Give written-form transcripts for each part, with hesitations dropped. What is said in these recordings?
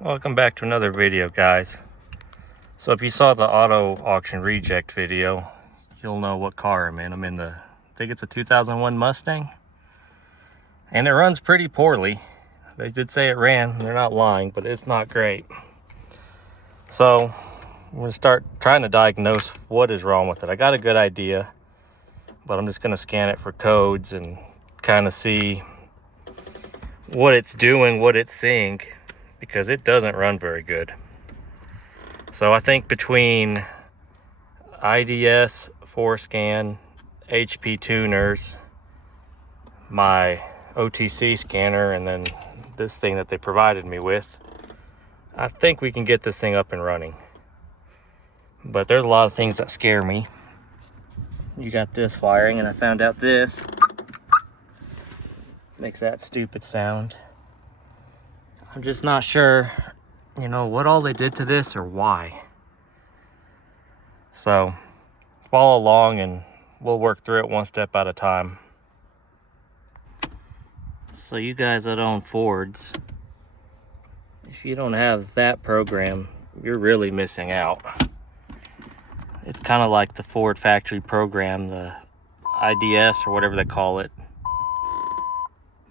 Welcome back to another video, guys. So if you saw the auto auction reject video, you'll know what car I'm in. I'm in the, I think it's a 2001 Mustang, and it runs pretty poorly. They did say it ran, they're not lying, but it's not great. So I'm gonna start trying to diagnose what is wrong with it. I got a good idea, but I'm just gonna scan it for codes and kind of see what it's doing, what it's seeing, because it doesn't run very good. So I think between IDS, 4Scan, HP tuners, my OTC scanner, and then this thing that they provided me with, I think we can get this thing up and running. But there's a lot of things that scare me. You got this firing, and I found out this makes that stupid sound. I'm just not sure, what all they did to this or why. So follow along and we'll work through it one step at a time. So you guys that own Fords, if you don't have that program, you're really missing out. It's kind of like the Ford factory program, the IDS or whatever they call it,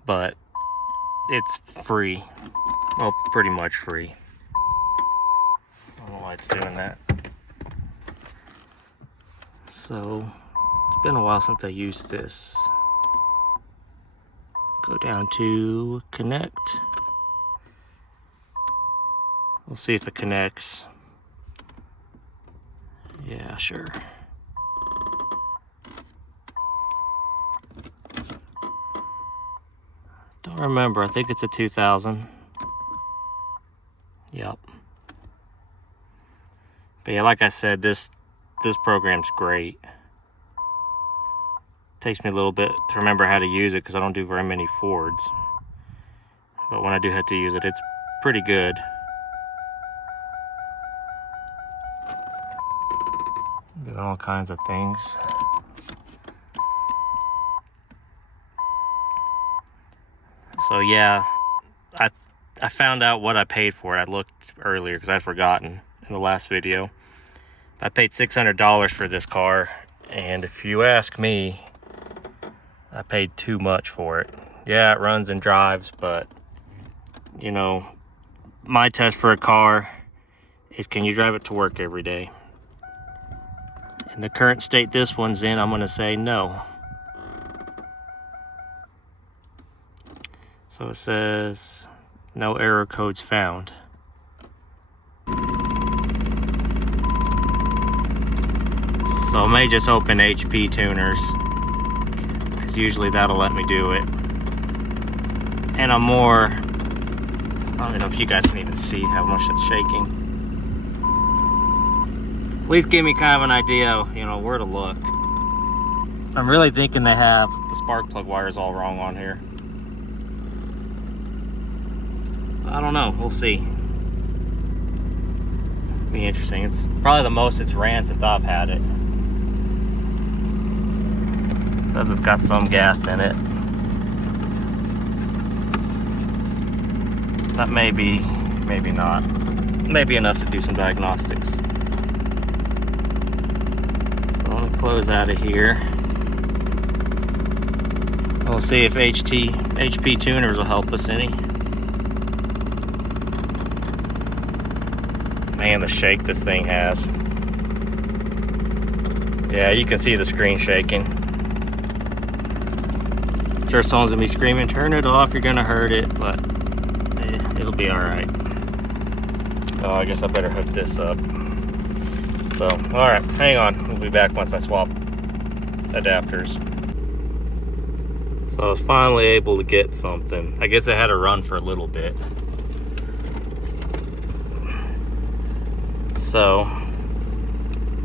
but it's free. Well, pretty much free. I don't know why it's doing that. So it's been a while since I used this. Go down to connect. We'll see if it connects. Yeah, sure. Don't remember, I think it's a 2000. Yep. But yeah, like I said, this program's great. Takes me a little bit to remember how to use it because I don't do very many Fords. But when I do have to use it, it's pretty good. Doing all kinds of things. So yeah, I found out what I paid for it. I looked earlier because I'd forgotten in the last video. I paid $600 for this car, and if you ask me, I paid too much for it. Yeah, it runs and drives, but my test for a car is, can you drive it to work every day? In the current state this one's in, I'm gonna say no. So it says no error codes found. So I may just open HP tuners, because usually that'll let me do it. And I don't even know if you guys can even see how much it's shaking. At least give me kind of an idea, where to look. I'm really thinking they have the spark plug wires all wrong on here. I don't know, we'll see. Be interesting. It's probably the most it's ran since I've had it. It says it's got some gas in it. That may be, maybe not. Maybe enough to do some diagnostics. So let me close out of here. We'll see if HP tuners will help us any. Man, the shake this thing has. Yeah, you can see the screen shaking. I'm sure someone's gonna be screaming, turn it off, you're gonna hurt it, but it'll be all right. Oh, I guess I better hook this up. So, all right, hang on. We'll be back once I swap adapters. So I was finally able to get something. I guess I had to run for a little bit. So,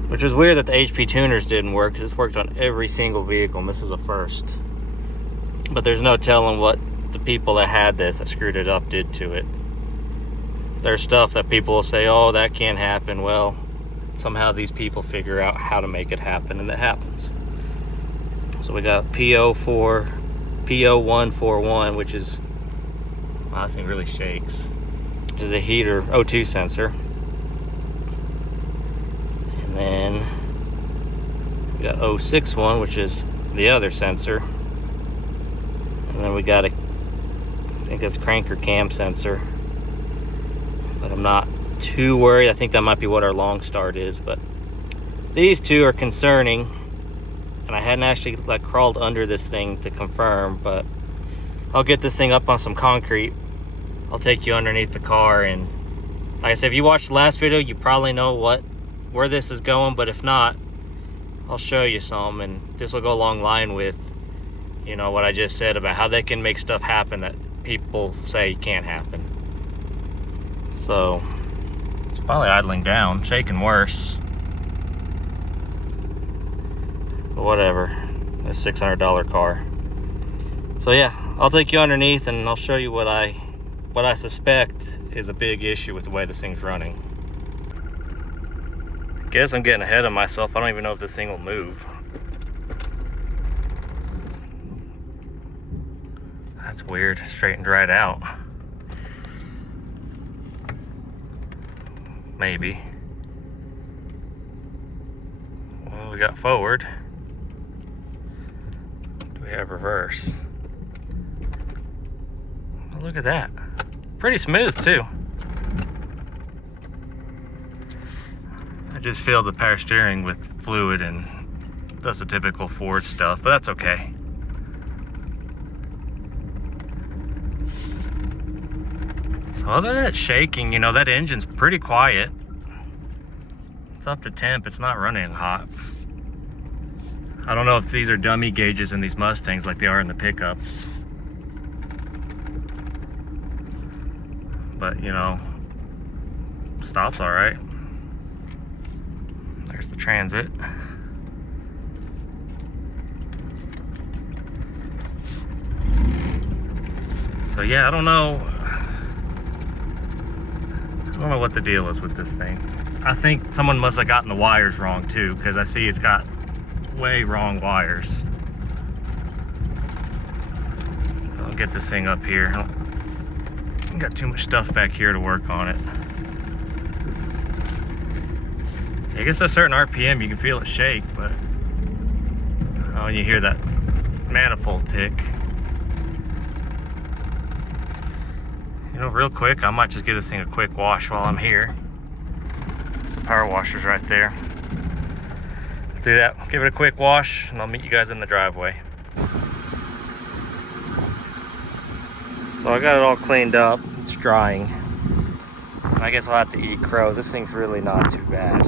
which was weird that the HP tuners didn't work, because this worked on every single vehicle, and this is a first. But there's no telling what the people that had this, that screwed it up, did to it. There's stuff that people will say, oh, that can't happen. Well, somehow these people figure out how to make it happen, and it happens. So we got P0141, which is, wow, this thing really shakes. which is a heater O2 sensor. And then we got 061, which is the other sensor. And then we got I think that's crank or cam sensor. But I'm not too worried. I think that might be what our long start is. But these two are concerning. And I hadn't actually like crawled under this thing to confirm, but I'll get this thing up on some concrete. I'll take you underneath the car, and like I said, if you watched the last video, you probably know where this is going, but if not, I'll show you some, and this will go along line with, you know, what I just said about how they can make stuff happen that people say can't happen. So it's finally idling down, shaking worse. But whatever, a $600 car. So yeah, I'll take you underneath and I'll show you what I suspect is a big issue with the way this thing's running. I guess I'm getting ahead of myself. I don't even know if this thing will move. That's weird, straightened right out. Maybe. Well, we got forward. Do we have reverse? Oh, look at that. Pretty smooth too. I just filled the power steering with fluid, and that's the typical Ford stuff, but that's okay. So other than that shaking, you know, that engine's pretty quiet. It's up to temp, it's not running hot. I don't know if these are dummy gauges in these Mustangs like they are in the pickups. But, you know, stop's all right. There's the Transit. So yeah, I don't know what the deal is with this thing. I think someone must have gotten the wires wrong too, because I see it's got way wrong wires. I'll get this thing up here. I got too much stuff back here to work on it. I guess at a certain RPM you can feel it shake, but when you hear that manifold tick. You know, real quick, I might just give this thing a quick wash while I'm here. It's the power washer's right there. Do that, give it a quick wash, and I'll meet you guys in the driveway. So I got it all cleaned up, it's drying. I guess I'll have to eat crow. This thing's really not too bad.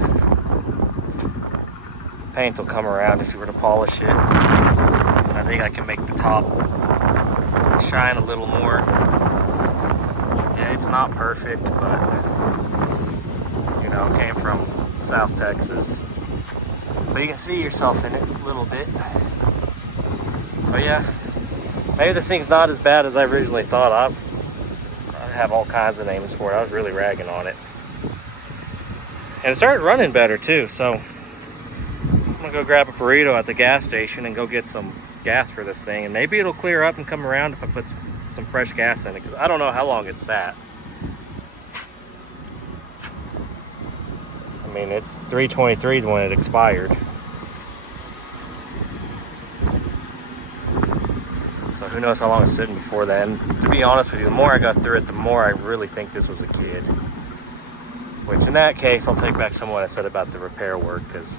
The paint will come around if you were to polish it. I think I can make the top shine a little more. Yeah, it's not perfect, but you know, it came from South Texas. But you can see yourself in it a little bit. So yeah, maybe this thing's not as bad as I originally thought. I have all kinds of names for it. I was really ragging on it. And it started running better too, so I'm gonna go grab a burrito at the gas station and go get some gas for this thing, and maybe it'll clear up and come around if I put some fresh gas in it, because I don't know how long it's sat. I mean, it's 323 is when it expired. So who knows how long it's sitting before that. And to be honest with you, the more I got through it, the more I really think this was a kid. Which in that case, I'll take back some of what I said about the repair work, because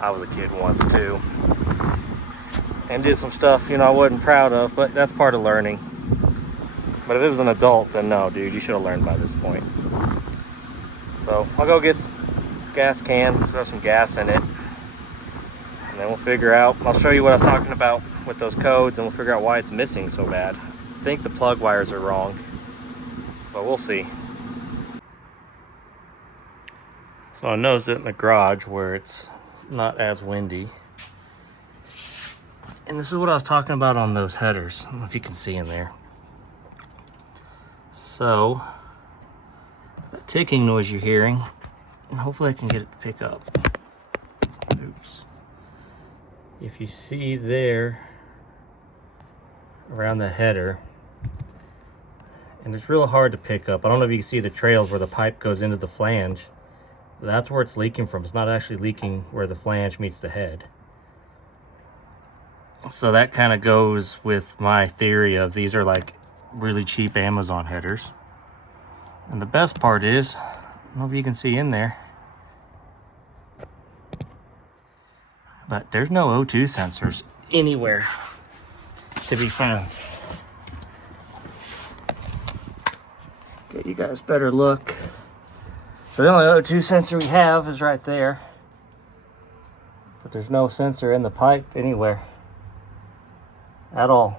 I was a kid once too. And did some stuff, you know, I wasn't proud of, but that's part of learning. But if it was an adult, then no, dude, you should have learned by this point. So I'll go get some gas can, throw some gas in it, and then we'll figure out, I'll show you what I was talking about with those codes, and we'll figure out why it's missing so bad. I think the plug wires are wrong, but we'll see. So I noticed it in the garage where it's not as windy. And this is what I was talking about on those headers. I don't know if you can see in there. So, that ticking noise you're hearing, and hopefully I can get it to pick up. Oops. If you see there, around the header, And it's real hard to pick up. I don't know if you can see the trails where the pipe goes into the flange. That's where it's leaking from. It's not actually leaking where the flange meets the head. So that kind of goes with my theory of these are like really cheap Amazon headers. And the best part is, I don't know if you can see in there, but there's no O2 sensors anywhere to be found. Get you guys a better look. So the only O2 sensor we have is right there, but there's no sensor in the pipe anywhere at all.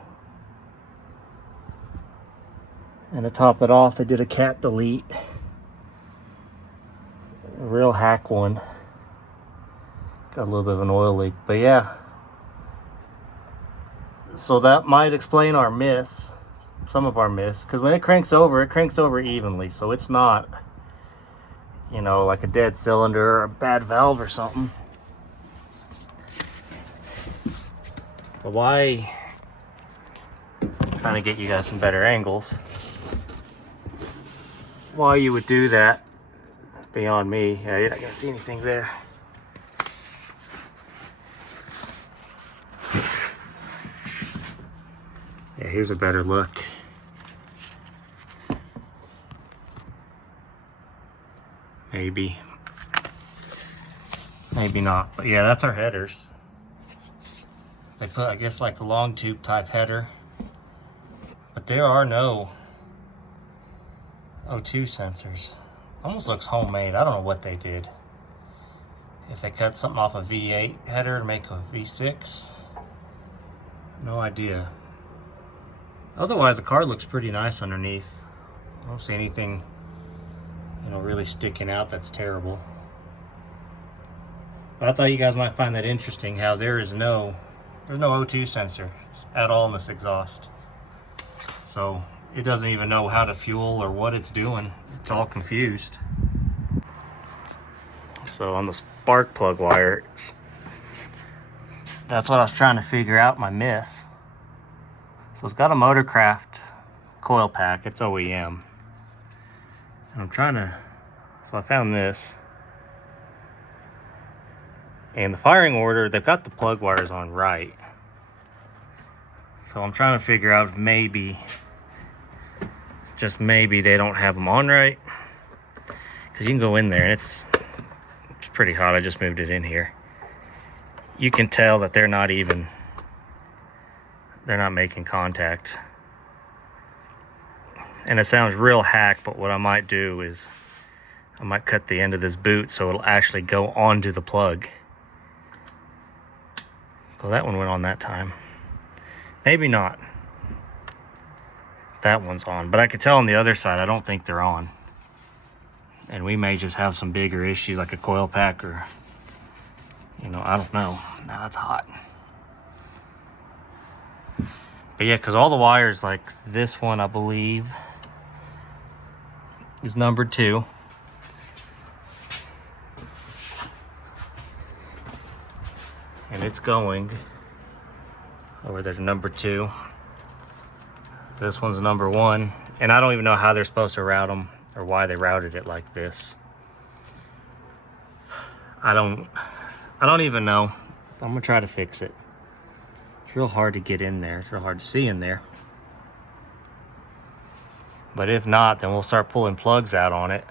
And to top it off, they did a cat delete, a real hack one. Got a little bit of an oil leak, but yeah. So that might explain our miss, some of our miss, because when it cranks over evenly, so it's not, you know, like a dead cylinder or a bad valve or something. But why, trying to get you guys some better angles, why you would do that, beyond me. Yeah, you're not gonna see anything there. Yeah, here's a better look. Maybe. Maybe not. But yeah, that's our headers. They put, I guess, like a long tube type header. But there are no O2 sensors. Almost looks homemade. I don't know what they did. If they cut something off a V8 header to make a V6. No idea. Otherwise, the car looks pretty nice underneath. I don't see anything, you know, really sticking out that's terrible. But I thought you guys might find that interesting, how there's no O2 sensor at all in this exhaust. So it doesn't even know how to fuel or what it's doing. It's all confused. So on the spark plug wires, that's what I was trying to figure out my miss. So it's got a Motorcraft coil pack, it's OEM. And I'm trying to, so I found this. And the firing order, they've got the plug wires on right. So I'm trying to figure out if maybe, just maybe they don't have them on right. Because you can go in there and it's pretty hot. I just moved it in here. You can tell that they're not making contact. And it sounds real hack, but what I might do is I might cut the end of this boot so it'll actually go onto the plug. Well, that one went on that time. Maybe not. That one's on, but I could tell on the other side, I don't think they're on. And we may just have some bigger issues like a coil pack or, you know, I don't know. Nah, it's hot. But yeah, because all the wires, like this one, I believe, is number 2. And it's going over there to number 2. This one's number 1. And I don't even know how they're supposed to route them or why they routed it like this. I don't even know. I'm gonna try to fix it. It's real hard to get in there. It's real hard to see in there. But if not, then we'll start pulling plugs out on it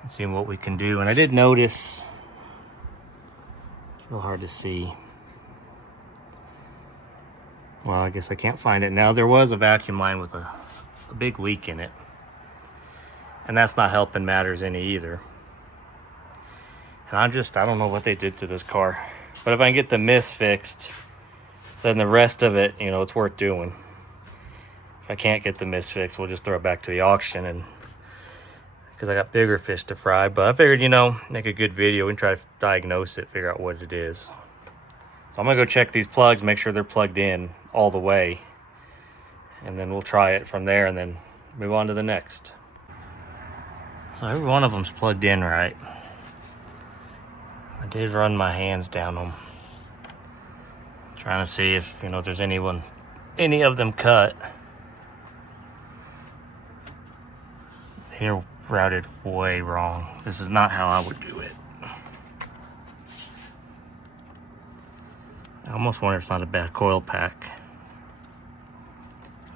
and seeing what we can do. And I did notice, it's real hard to see. Well, I guess I can't find it now. There was a vacuum line with a big leak in it. And that's not helping matters any either. And I don't know what they did to this car. But if I can get the miss fixed, then the rest of it, you know, it's worth doing. If I can't get the miss fixed, we'll just throw it back to the auction, and because I got bigger fish to fry. But I figured, you know, make a good video and try to diagnose it, figure out what it is. So I'm gonna go check these plugs, make sure they're plugged in all the way, and then we'll try it from there and then move on to the next. So every one of them's plugged in right. I did run my hands down them, trying to see if, you know, if there's any of them cut. They're routed way wrong. This is not how I would do it. I almost wonder if it's not a bad coil pack.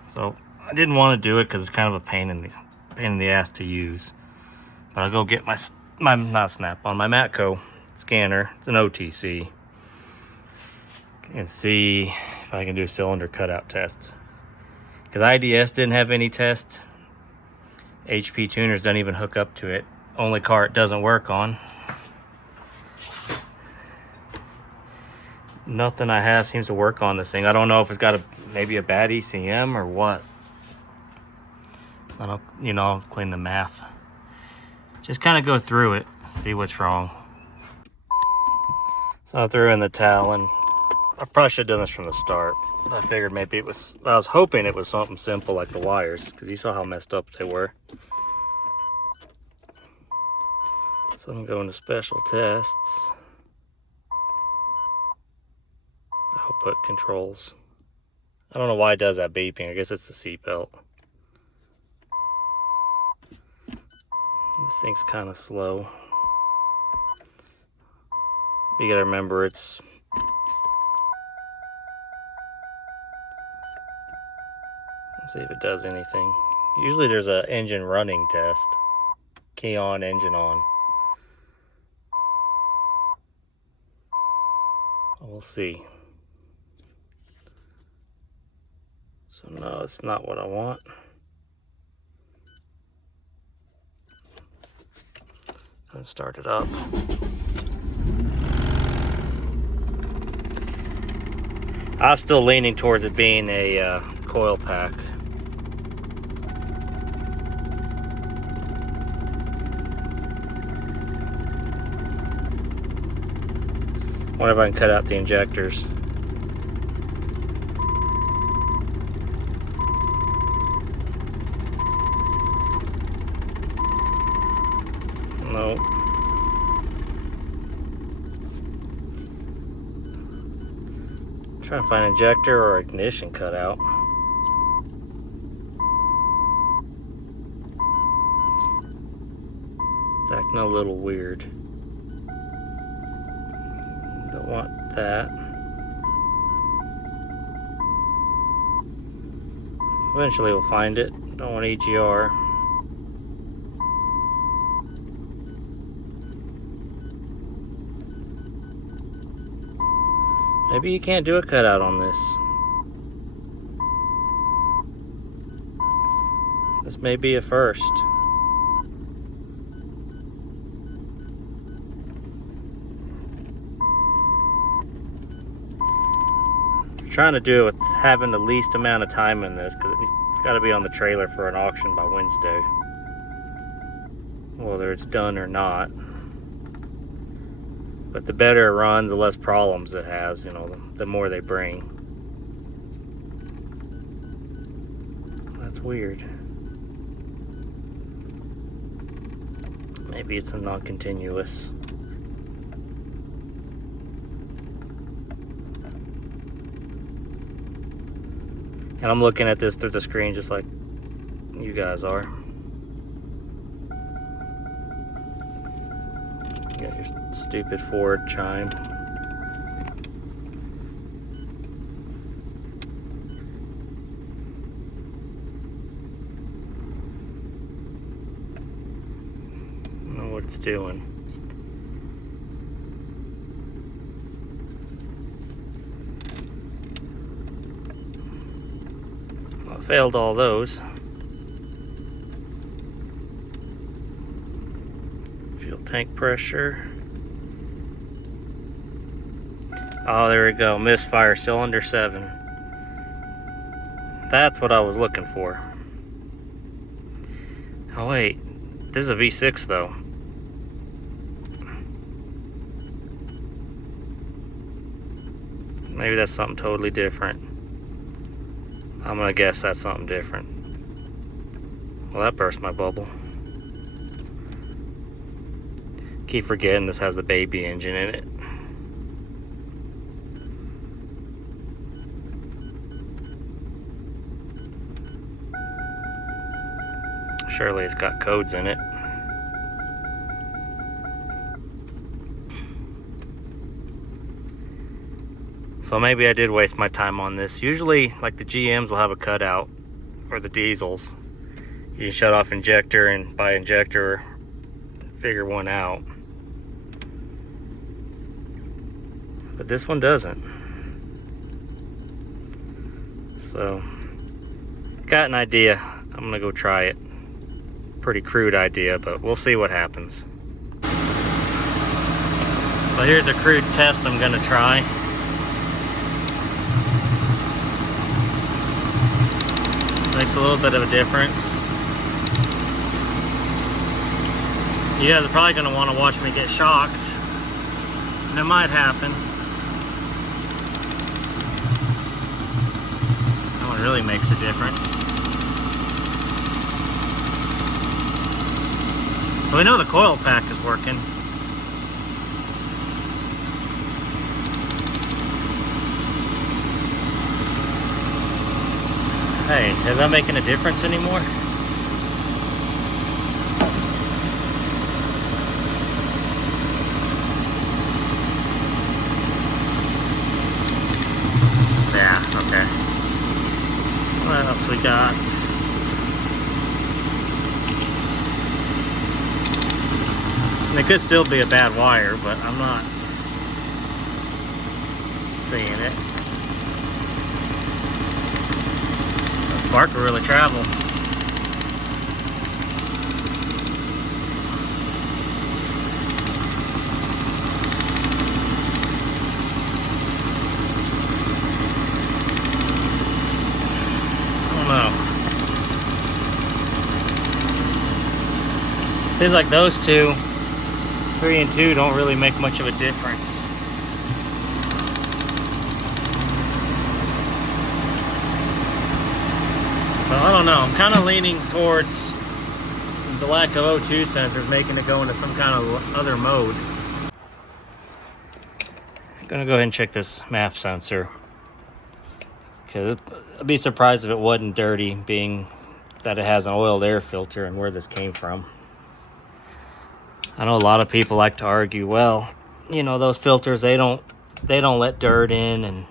So I didn't want to do it because it's kind of a pain in the ass to use. But I'll go get my not Snap-on, my Matco scanner. It's an OTC, and see if I can do a cylinder cutout test. Because IDS didn't have any tests. HP tuners don't even hook up to it. Only car it doesn't work on. Nothing I have seems to work on this thing. I don't know if it's got maybe a bad ECM or what. I don't, I'll clean the math. Just kind of go through it, see what's wrong. So I threw in the towel, and I probably should have done this from the start. I figured maybe it was, I was hoping it was something simple like the wires, because you saw how messed up they were. So I'm going to special tests. Output controls. I don't know why it does that beeping. I guess it's the seatbelt. This thing's kind of slow. You gotta remember it's let's see if it does anything. Usually there's an engine running test. Key on, engine on. We'll see. So no, it's not what I want. Gonna start it up. I'm still leaning towards it being a coil pack. Wonder if I can cut out the injectors. No. Trying to find an injector or ignition cutout. It's acting a little weird. Don't want that. Eventually we'll find it. Don't want EGR. Maybe you can't do a cutout on this. This may be a first. I'm trying to do it with having the least amount of time in this, because it's got to be on the trailer for an auction by Wednesday. Whether it's done or not. But the better it runs, the less problems it has, the more they bring. That's weird. Maybe it's a non-continuous. And I'm looking at this through the screen just like you guys are. You got your stupid Ford chime. I don't know what it's doing. Well, I failed all those. Fuel tank pressure. Oh, there we go. Misfire, cylinder 7. That's what I was looking for. Oh wait, this is a V6 though. Maybe that's something totally different. I'm gonna guess that's something different. Well, that burst my bubble. Keep forgetting this has the baby engine in it. Surely it's got codes in it. So maybe I did waste my time on this. Usually, like the GMs will have a cutout, or the diesels. You can shut off injector and by injector figure one out. But this one doesn't. So, got an idea. I'm gonna go try it. Pretty crude idea, but we'll see what happens. So here's a crude test I'm gonna try. Makes a little bit of a difference. You guys are probably gonna wanna watch me get shocked. And it might happen. That one really makes a difference. So we know the coil pack is working. Hey, is that making a difference anymore? Yeah, okay. What else we got? And it could still be a bad wire, but I'm not seeing it. That spark will really travel. Seems like those two, 3 and 2, don't really make much of a difference. So I don't know, I'm kind of leaning towards the lack of O2 sensors making it go into some kind of other mode. I'm gonna go ahead and check this MAF sensor, because I'd be surprised if it wasn't dirty, being that it has an oiled air filter and where this came from. I know a lot of people like to argue, well, you know, those filters, they don't let dirt in and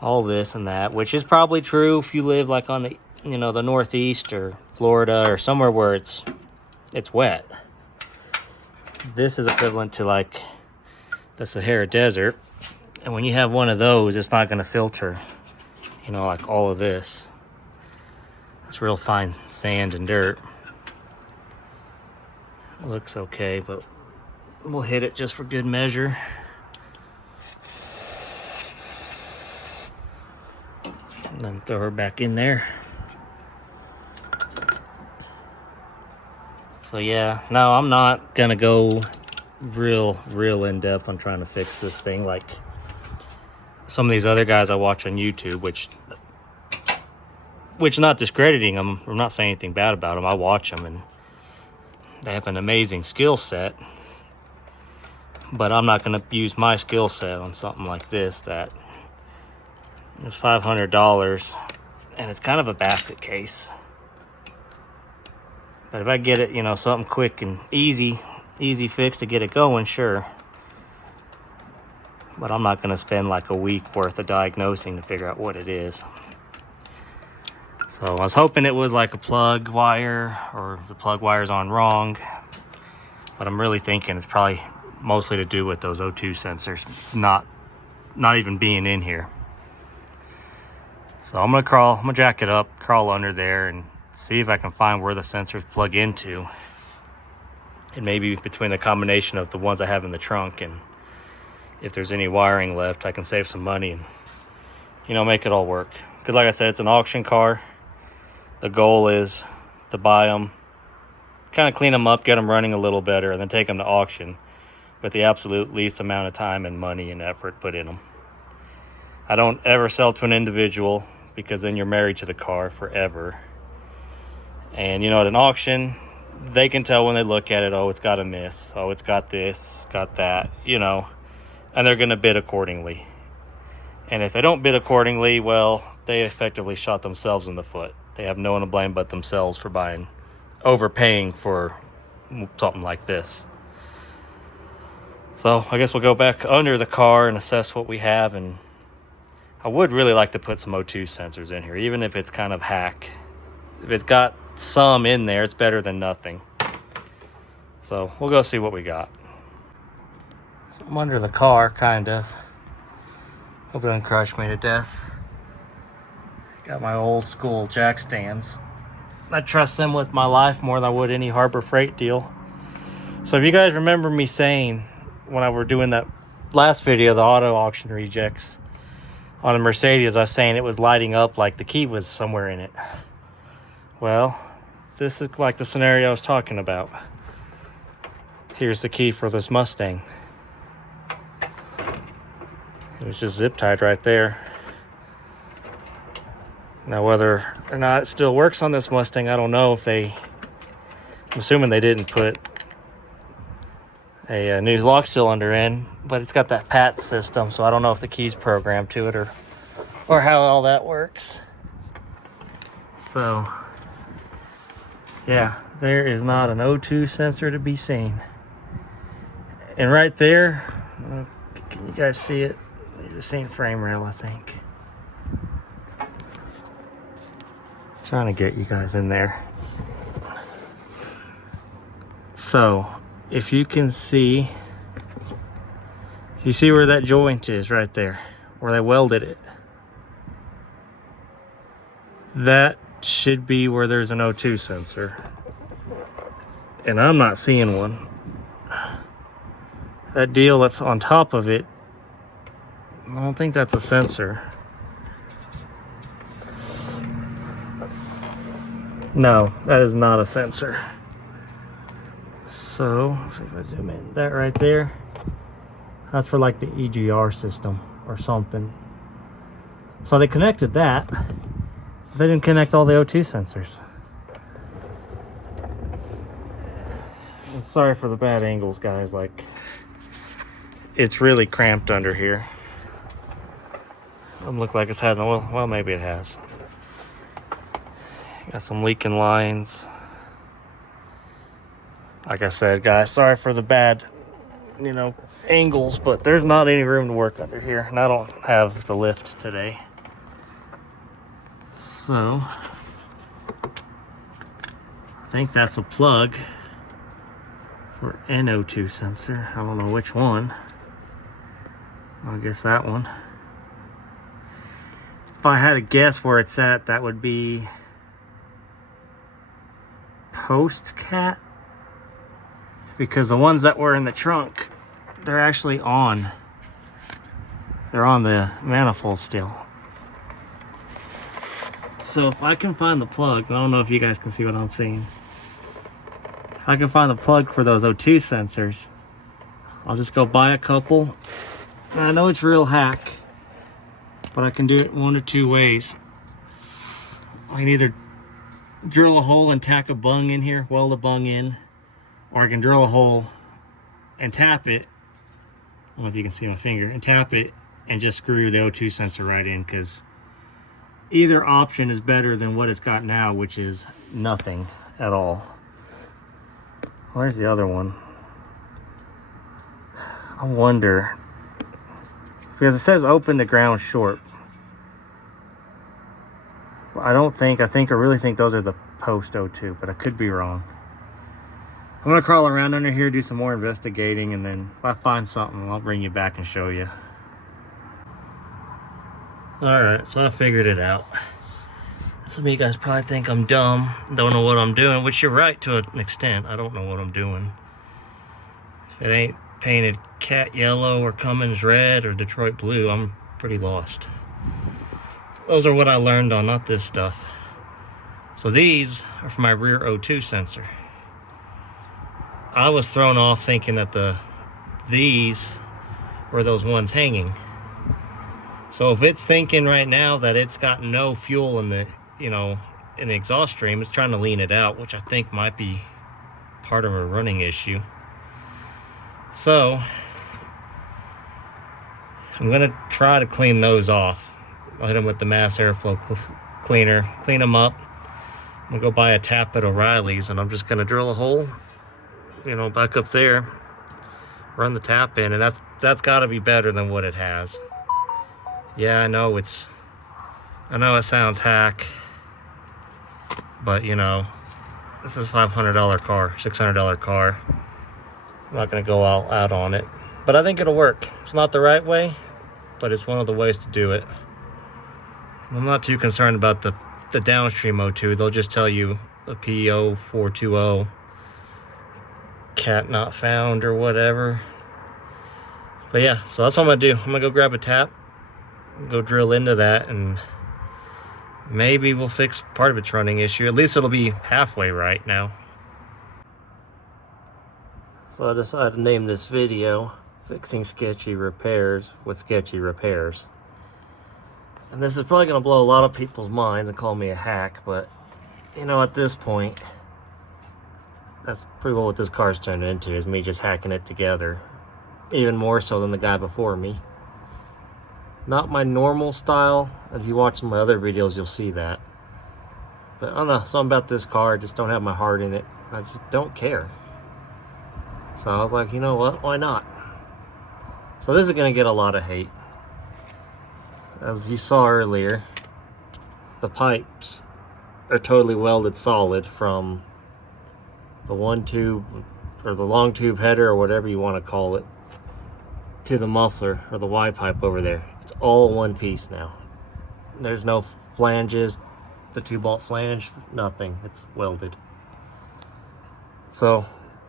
all this and that, which is probably true if you live like on the, you know, the Northeast or Florida or somewhere where it's wet. This is equivalent to like the Sahara Desert, and when you have one of those, it's not going to filter, you know, like all of this. It's real fine sand and dirt. Looks okay, but we'll hit it just for good measure. And then throw her back in there. So yeah, no, I'm not gonna go real in depth on trying to fix this thing like some of these other guys I watch on YouTube, which not discrediting them, I'm not saying anything bad about them. I watch them and they have an amazing skill set, but I'm not going to use my skill set on something like this that is $500, and it's kind of a basket case. But if I get it, you know, something quick and easy fix to get it going, sure. But I'm not going to spend like a week worth of diagnosing to figure out what it is. So I was hoping it was like a plug wire, or the plug wire's on wrong, but I'm really thinking it's probably mostly to do with those O2 sensors not even being in here. So I'm gonna jack it up, crawl under there, and see if I can find where the sensors plug into, and maybe between the combination of the ones I have in the trunk, and if there's any wiring left, I can save some money and, you know, make it all work. Because like I said, it's an auction car. The goal is to buy them, kind of clean them up, get them running a little better, and then take them to auction with the absolute least amount of time and money and effort put in them. I don't ever sell to an individual, because then you're married to the car forever. And, you know, at an auction, they can tell when they look at it, oh, it's got a miss, oh, it's got this, got that, you know, and they're going to bid accordingly. And if they don't bid accordingly, well, they effectively shot themselves in the foot. They have no one to blame but themselves for buying overpaying for something like this. So I guess we'll go back under the car and assess what we have, and I would really like to put some O2 sensors in here, even if it's kind of hack. If it's got some in there, it's better than nothing. So we'll go see what we got. So I'm under the car, kind of. Hope it doesn't crush me to death. Got my old school jack stands. I trust them with my life more than I would any Harbor Freight deal. So if you guys remember me saying when I were doing that last video, the auto auction rejects on the Mercedes, I was saying it was lighting up like the key was somewhere in it. Well, this is like the scenario I was talking about. Here's the key for this Mustang. It was just zip tied right there. Now whether or not it still works on this Mustang, I don't know. I'm assuming they didn't put a new lock cylinder in, but it's got that PAT system, so I don't know if the key's programmed to it or how all that works. So yeah, there is not an O2 sensor to be seen. And right there, can you guys see it? You're just seeing frame rail, I think. Trying to get you guys in there. So if you can see, you see where that joint is right there, where they welded it. That should be where there's an O2 sensor. And I'm not seeing one. That deal that's on top of it, I don't think that's a sensor. No, that is not a sensor. So, if I zoom in, that right there, that's for like the EGR system or something. So they connected that. They didn't connect all the O2 sensors. And sorry for the bad angles, guys. Like, it's really cramped under here. Doesn't look like it's had an oil. Well, maybe it has. Got some leaking lines. Like I said, guys, sorry for the bad, angles, but there's not any room to work under here, and I don't have the lift today. So, I think that's a plug for an O2 sensor. I don't know which one. I guess that one. If I had to guess where it's at, that would be post cat, because the ones that were in the trunk, they're actually on. They're on the manifold still. So if I can find the plug, I don't know if you guys can see what I'm seeing. If I can find the plug for those O2 sensors, I'll just go buy a couple. And I know it's real hack, but I can do it one or two ways. I can either drill a hole and tack a bung in here, weld a bung in, or I can drill a hole and tap it. I don't know if you can see my finger, and tap it and just screw the O2 sensor right in, because either option is better than what it's got now, which is nothing at all. Where's the other one? I wonder, because it says open the ground short. I really think those are the post O2, but I could be wrong. I'm gonna crawl around under here, do some more investigating, and then if I find something, I'll bring you back and show you. Alright, so I figured it out. Some of you guys probably think I'm dumb, don't know what I'm doing, which you're right to an extent. I don't know what I'm doing. If it ain't painted cat yellow or Cummins red or Detroit blue, I'm pretty lost. Those are what I learned on, not this stuff. So these are for my rear O2 sensor. I was thrown off thinking that these were those ones hanging. So if it's thinking right now that it's got no fuel in the, in the exhaust stream, it's trying to lean it out, which I think might be part of a running issue. So I'm gonna try to clean those off. I'll hit them with the mass airflow cleaner, clean them up, I'm gonna go buy a tap at O'Reilly's, and I'm just gonna drill a hole, you know, back up there, run the tap in, and that's got to be better than what it has. Yeah, I know it sounds hack, but you know, this is a $500 car, $600 car. I'm not gonna go all out on it, but I think it'll work. It's not the right way, but it's one of the ways to do it. I'm not too concerned about the downstream O2. They'll just tell you a PO 420 cat not found or whatever. But yeah, so that's what I'm gonna do. I'm gonna go grab a tap, go drill into that, and maybe we'll fix part of its running issue. At least it'll be halfway right now. So I decided to name this video Fixing Sketchy Repairs with Sketchy Repairs. And this is probably going to blow a lot of people's minds and call me a hack, but you know, at this point, that's pretty well what this car's turned into, is me just hacking it together. Even more so than the guy before me. Not my normal style. If you watch my other videos, you'll see that. But I don't know, something about this car, I just don't have my heart in it. I just don't care. So I was like, you know what, why not? So this is going to get a lot of hate. As you saw earlier, the pipes are totally welded solid from the one tube, or the long tube header, or whatever you want to call it, to the muffler, or the Y pipe over there. It's all one piece now. There's no flanges, the 2-bolt flange, nothing. It's welded. So,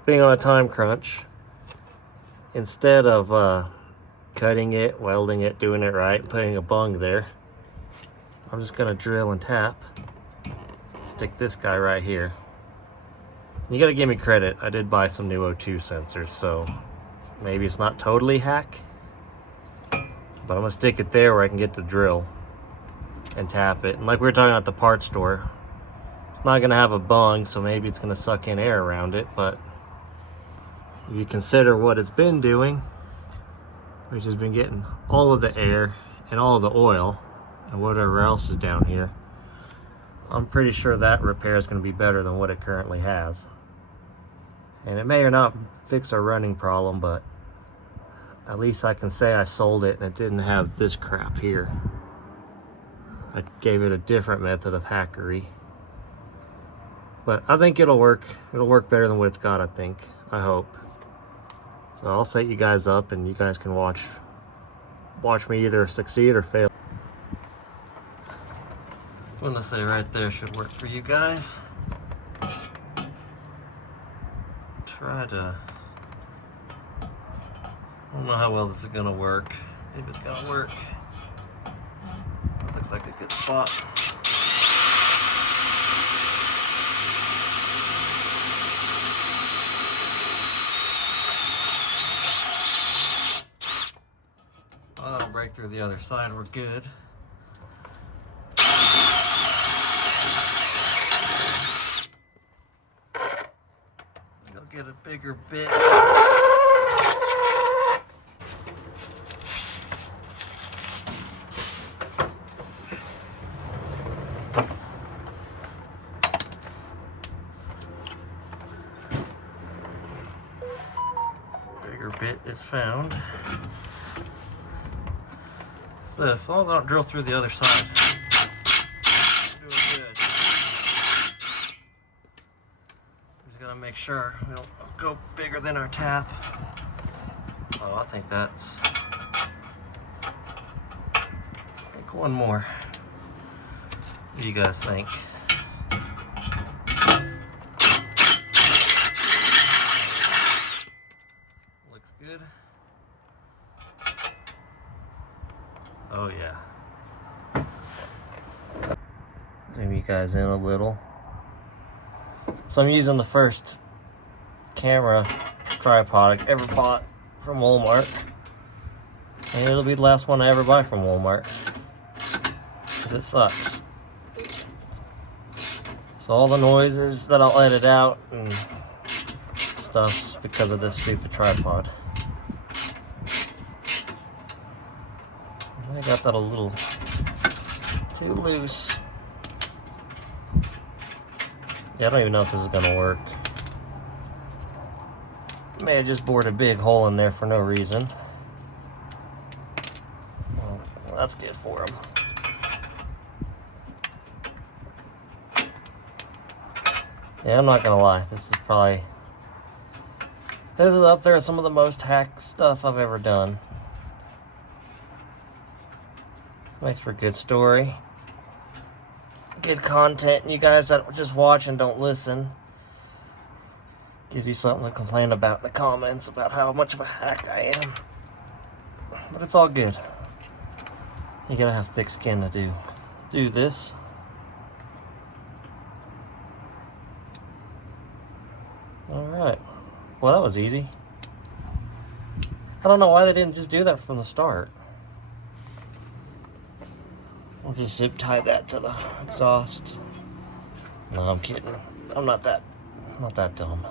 being on a time crunch, instead of cutting it, welding it, doing it right, putting a bung there, I'm just gonna drill and tap, stick this guy right here. You gotta give me credit, I did buy some new O2 sensors, so maybe it's not totally hack, but I'm gonna stick it there where I can get the drill and tap it. And like we were talking about the parts store, it's not gonna have a bung, so maybe it's gonna suck in air around it, but if you consider what it's been doing, which has been getting all of the air and all of the oil and whatever else is down here, I'm pretty sure that repair is going to be better than what it currently has. And it may or not fix our running problem, but at least I can say I sold it and it didn't have this crap here. I gave it a different method of hackery. But I think it'll work. It'll work better than what it's got, I think. I hope. So I'll set you guys up and you guys can watch me either succeed or fail. I'm gonna say right there should work for you guys. I don't know how well this is gonna work. Maybe it's gonna work. Looks like a good spot. I'll break through the other side, we're good. Go get a bigger bit. Bigger bit is found. So if I don't drill through the other side, I'm doing good. Just gotta make sure we don't go bigger than our tap. Oh, I think that's. I think one more. What do you guys think? Looks good. Oh yeah. Zoom you guys in a little. So I'm using the first camera tripod I ever bought from Walmart. And it'll be the last one I ever buy from Walmart. Because it sucks. So all the noises that I'll edit out and stuff's because of this stupid tripod. I got that a little too loose. Yeah, I don't even know if this is gonna work. May have just bored a big hole in there for no reason. Well, that's good for him. Yeah, I'm not gonna lie. This is up there with some of the most hacked stuff I've ever done. Makes for a good story. Good content. You guys that just watch and don't listen, gives you something to complain about in the comments about how much of a hack I am. But it's all good. You gotta have thick skin to do this. Alright. Well, that was easy. I don't know why they didn't just do that from the start. I'll just zip tie that to the exhaust. No, I'm kidding. I'm not that dumb.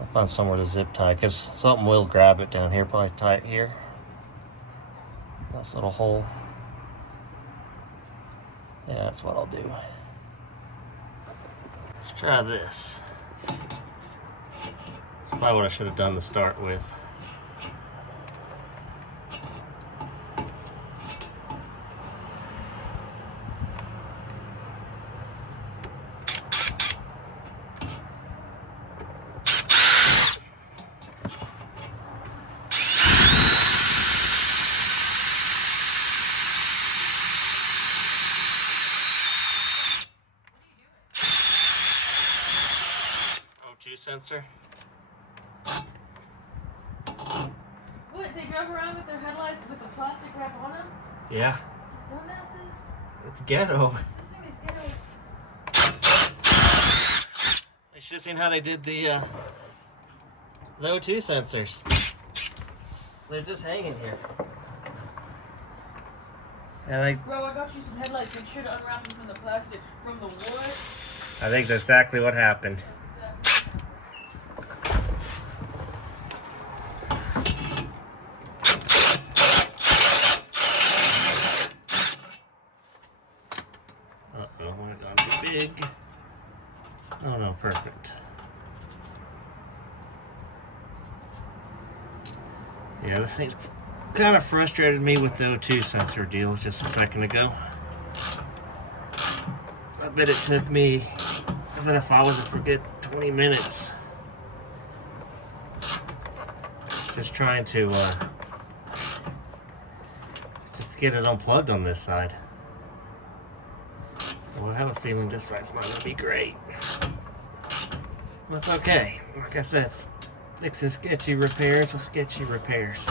I'll find somewhere to zip tie, because something will grab it down here. Probably tie it here. Nice little hole. Yeah, that's what I'll do. Let's try this. That's probably what I should have done to start with. Sensor. What? They drove around with their headlights with a plastic wrap on them? Yeah. Dumbasses. It's ghetto. This thing is ghetto. You should have seen how they did the O2 sensors. They're just hanging here. And Bro, I got you some headlights. Make sure to unwrap them from the plastic. From the wood. I think that's exactly what happened. Uh-oh, I got too big. Oh no, perfect. Yeah, this thing's kind of frustrated me with the O2 sensor deal just a second ago. I bet it took me, even if I was to forget, 20 minutes. Just trying to just get it unplugged on this side. Well, I have a feeling this side's not going to be great. But it's okay. Like I said, it's fixing sketchy repairs with sketchy repairs.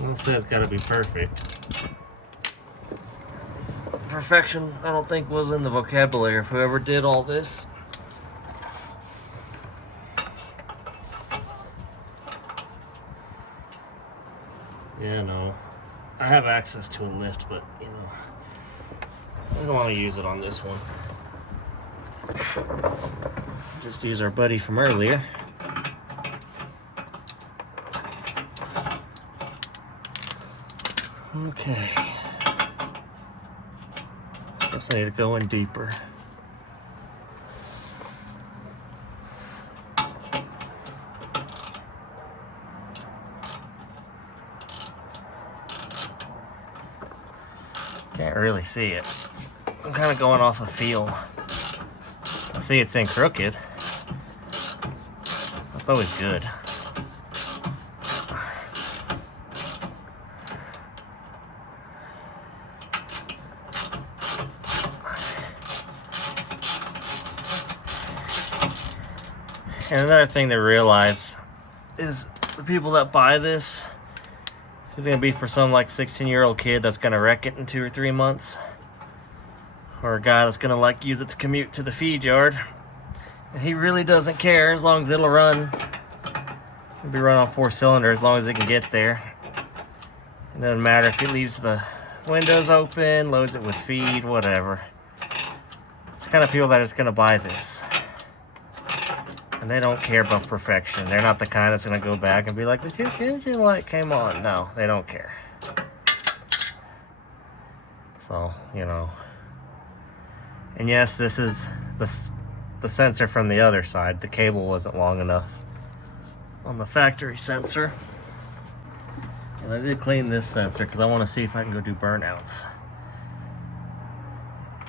No says it's got to be perfect. Perfection, I don't think, was in the vocabulary of whoever did all this. Yeah, no. I have access to a lift, but, you know, I don't want to use it on this one. Just use our buddy from earlier. Okay. Guess I need to go in deeper. Can't really see it. I'm kind of going off a feel. I see it's in crooked. That's always good. And another thing to realize is the people that buy this, it's gonna be for some like 16-year-old kid that's gonna wreck it in 2 or 3 months, or a guy that's gonna like use it to commute to the feed yard, and he really doesn't care as long as it'll run. It'll be running on 4 cylinders as long as it can get there. It doesn't matter if he leaves the windows open, loads it with feed, whatever. It's the kind of people that is gonna buy this. And they don't care about perfection. They're not the kind that's going to go back and be like, the 2 kids you like came on. No, they don't care. So, you know. And yes, this is the sensor from the other side. The cable wasn't long enough on the factory sensor. And I did clean this sensor because I want to see if I can go do burnouts.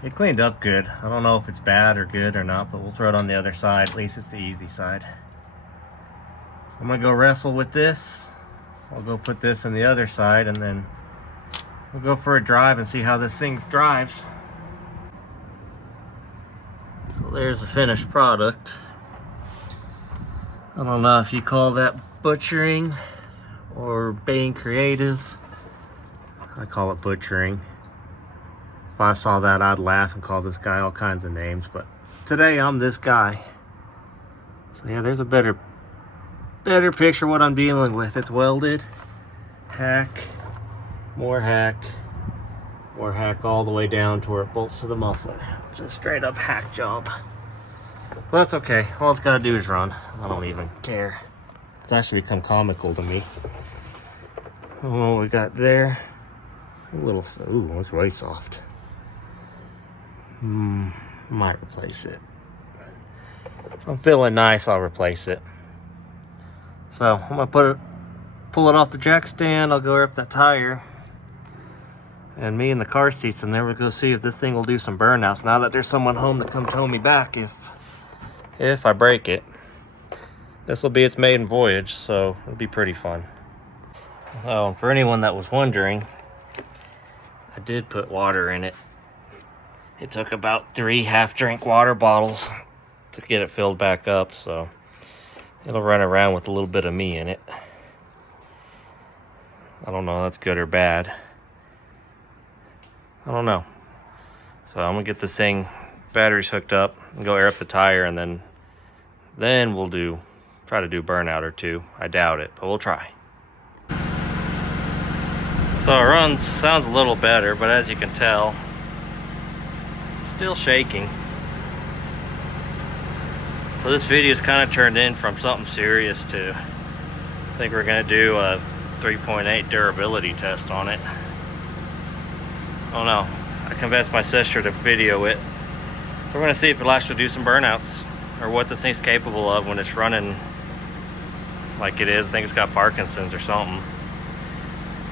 It cleaned up good. I don't know if it's bad or good or not, but we'll throw it on the other side. At least it's the easy side. So I'm going to go wrestle with this. I'll go put this on the other side, and then we'll go for a drive and see how this thing drives. So there's the finished product. I don't know if you call that butchering or being creative. I call it butchering. If I saw that, I'd laugh and call this guy all kinds of names, but today I'm this guy. So yeah, there's a better picture of what I'm dealing with. It's welded, hack, more hack all the way down to where it bolts to the muffler. It's a straight up hack job. Well, that's okay. All it's gotta do is run. I don't even care. It's actually become comical to me. Oh, we got there. A little, ooh, it's way soft. Might replace it. If I'm feeling nice, I'll replace it. So I'm gonna pull it off the jack stand. I'll go rip that tire, and me and the car seats in there. We'll go see if this thing will do some burnouts. Now that there's someone home to come tow me back if I break it. This will be its maiden voyage, so it'll be pretty fun. Oh, and for anyone that was wondering, I did put water in it. It took about 3 half-drink water bottles to get it filled back up, so it'll run around with a little bit of me in it. I don't know if that's good or bad. I don't know. So I'm gonna get this thing, batteries hooked up, and go air up the tire, and then we'll try to do burnout or two. I doubt it, but we'll try. So it sounds a little better, but as you can tell, still shaking. So this video's kind of turned in from something serious to, I think we're gonna do a 3.8 durability test on it. I don't know. I convinced my sister to video it. So we're gonna see if it'll actually do some burnouts, or what this thing's capable of when it's running like it is. I think it's got Parkinson's or something.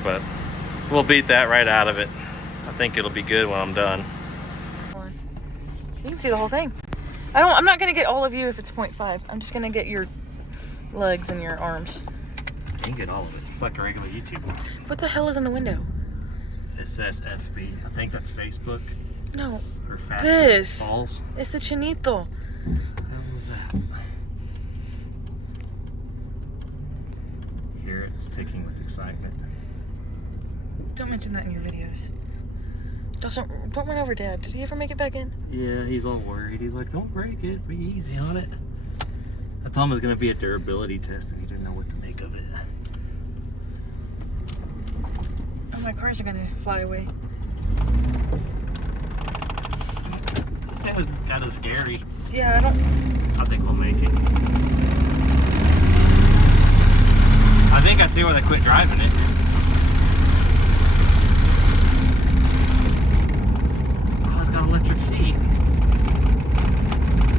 But we'll beat that right out of it. I think it'll be good when I'm done. You can see the whole thing. I'm not gonna get all of you if it's 0.5. I'm just gonna get your legs and your arms. You can get all of it. It's like a regular YouTube one. What the hell is in the window? It says FB. I think that's Facebook. No. Or Fast This. Balls. It's a chinito. What was that? Hear it? It's ticking with excitement. Don't mention that in your videos. Don't run over Dad. Did he ever make it back in? Yeah, he's all worried. He's like, don't break it. Be easy on it. I told him it was going to be a durability test and he didn't know what to make of it. Oh, my cars are gonna fly away. That was kind of scary. Yeah, I think we'll make it. I think I see why they quit driving it. Oh, it's got an electric seat.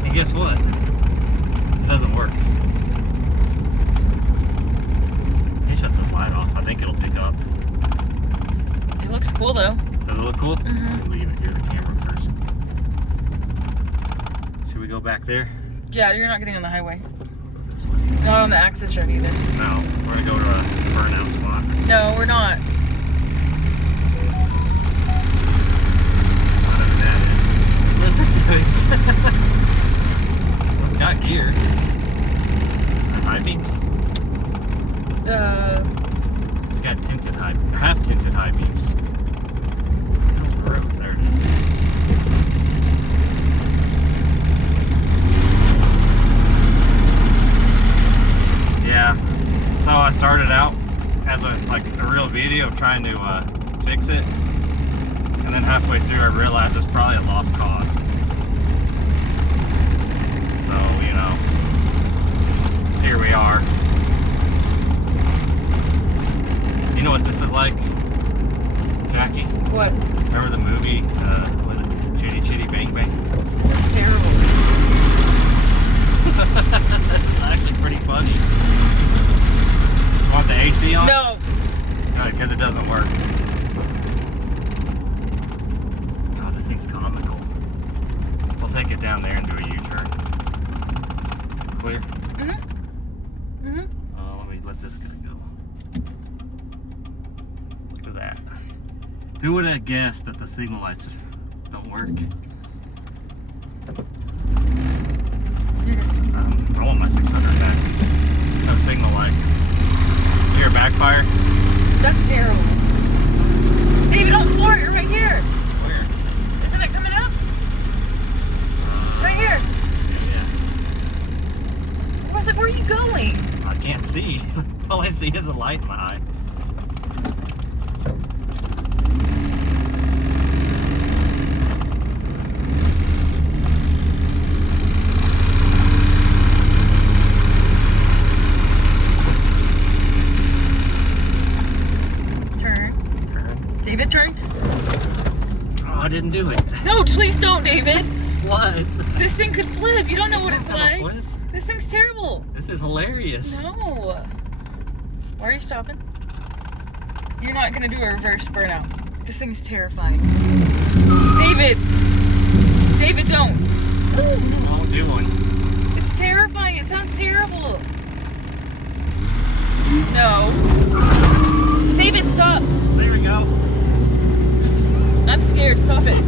And guess what? It doesn't work. They shut the light off. I think it'll pick up. It looks cool though. Does it look cool? Mm-hmm. Let me leave it here, the camera person. Should we go back there? Yeah, you're not getting on the highway. This way. Not on the access road either. No, we're gonna go to a burnout spot. No, we're not. I don't know what that is. Listen to it. Well, it's got gears. Are high beams? It's got tinted half tinted high beams. How's the road? There it is. Yeah. So I started out as a real video of trying to fix it, and then halfway through I realized it's probably a lost cause. So, you know, here we are. You know what this is like, Jackie? What? Remember the movie get down there and do a U-turn. Clear? Let me let this guy go. Look at that. Who would have guessed that the signal lights don't work? I want my 600 back. No signal light. You hear backfire? That's terrible. David, don't floor it. You're right here. Where? Isn't it coming up? Right here. Yeah. I was like, where are you going? I can't see. All I see is a light in my eye. David, turn. Oh, I didn't do it. No, please don't, David. What? This thing could flip. You don't know what it's like. Flip? This thing's terrible. This is hilarious. No. Why are you stopping? You're not going to do a reverse burnout. This thing's terrifying. David. David, don't. I'll do one. It's terrifying. It sounds terrible. No. David, stop. There we go. I'm scared. Stop it.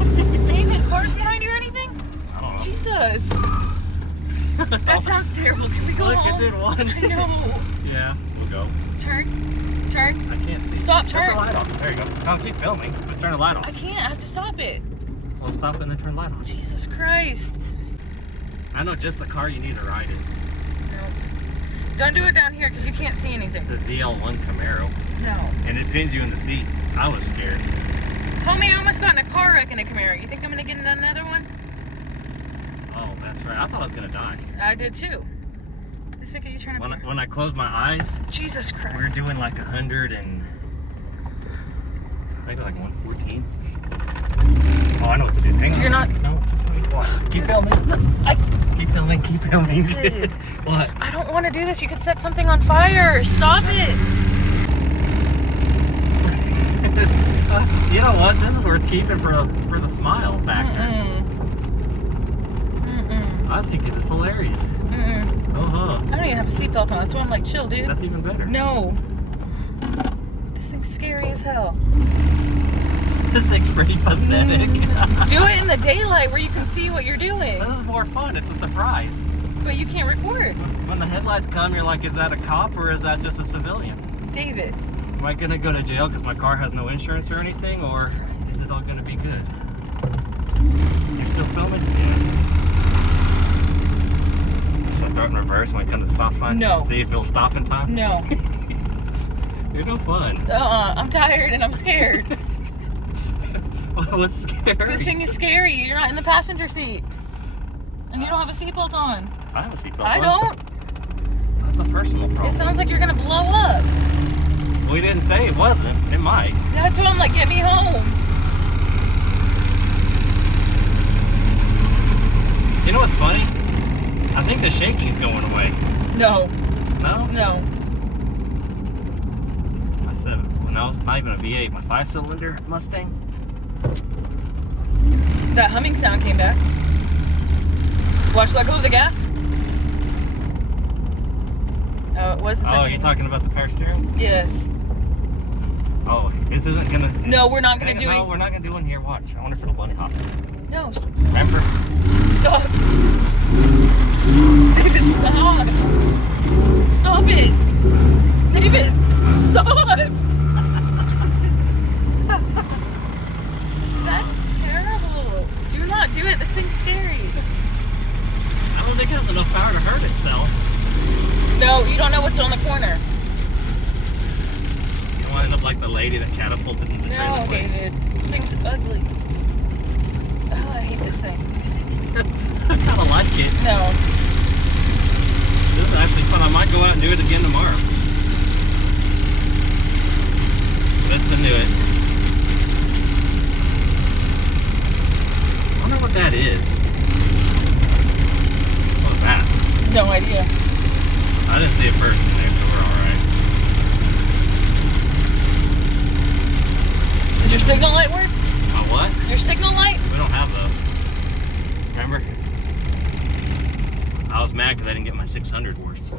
David, cars behind you or anything? I don't know. Jesus. That sounds terrible. Can we go Look, home? I did one. I know. Yeah, we'll go. Turn. Turn. I can't see. Stop, Turn turn. the light on. There you go. No, keep filming, but turn the light on. I can't. I have to stop it. Well, stop it and then turn the light on. Jesus Christ. I know just the car you need to ride in. No. Don't do it down here because you can't see anything. It's a ZL1 Camaro, No. and it pins you in the seat. I was scared. Homie, I almost got in a car wreck in a Camaro. You think I'm going to get in another one? Oh, that's right. I thought I was gonna die. I did too. Let's make a U-turn up here. When I closed my eyes, Jesus Christ. we were doing like 100 and I think like 114. Oh, I know what to do. Hang on. You're not- No, just wait. What? Keep filming. Keep filming. Keep filming. Good. What? I don't want to do this. You could set something on fire. Stop it. You know what? This is worth keeping for the smile factor. I think this is hilarious. Uh-huh. I don't even have a seatbelt on. That's why I'm like, chill, dude. That's even better. No. This thing's scary as hell. This thing's pretty pathetic. Do it in the daylight where you can see what you're doing. This is more fun. It's a surprise. But you can't record. When the headlights come, you're like, is that a cop or is that just a civilian? David. Am I gonna go to jail because my car has no insurance or anything, or is it all gonna be good? You're still filming? Yeah. Should I throw it in reverse when I come to the stop sign? No. See if it'll stop in time? No. You're no fun. I'm tired and I'm scared. What's scary? This thing is scary. You're not in the passenger seat. And you don't have a seatbelt on. I have a seatbelt on. I don't. That's a personal problem. It sounds like you're gonna blow up. We didn't say it wasn't. It might. That's why I'm like, get me home. You know what's funny? I think the shaking's going away. No. No? No. My 7. Well, no, it's not even a V8. My 5-cylinder Mustang. That humming sound came back. Watch, let go of the gas. Oh, it was the second. Oh, you're talking about the power steering? Yes. Oh, this isn't gonna. No, we're not gonna do No, it. we're not gonna do one here. Watch. I wonder if it'll bunny hop. No. Remember? Stop. David, stop. Stop it. David, stop. That's terrible. Do not do it. This thing's scary. I don't think it has enough power to hurt itself. No, you don't know what's on the corner. You don't want to end up like the lady that catapulted into the trailer No, place. David. This thing's ugly. Oh, I hate this thing. I kind of like it. No. This is actually fun. I might go out and do it again tomorrow. Listen to it. I wonder what that is. What was that? No idea. I didn't see it first in there, so we're alright. Does your signal light work? My what? Your signal light? We don't have those. Remember? I was mad because I didn't get my 600 worth.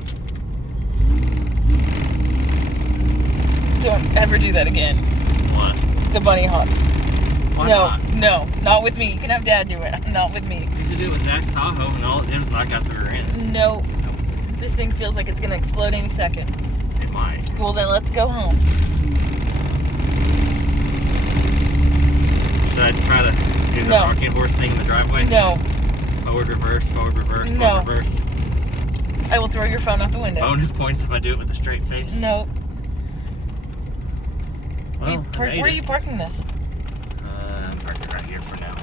Don't ever do that again. What? The bunny hops. Why No, not? no, not with me. You can have Dad do it. Not with me. I used to do it with Zach's Tahoe, and all it did was I got the rear end. No. This thing feels like it's gonna explode any second. It might. Well, then let's go home. Should I try to do the No. rocking horse thing in the driveway? No. Forward, reverse, forward, reverse, forward, No. reverse. I will throw your phone out the window. Bonus points if I do it with a straight face. No. Well, Where are you parking this? I'm parking right here for now.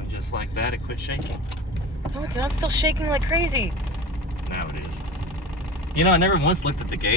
And just like that, it quit shaking. No, it's not still shaking like crazy. Now it is. You know, I never once looked at the gauge.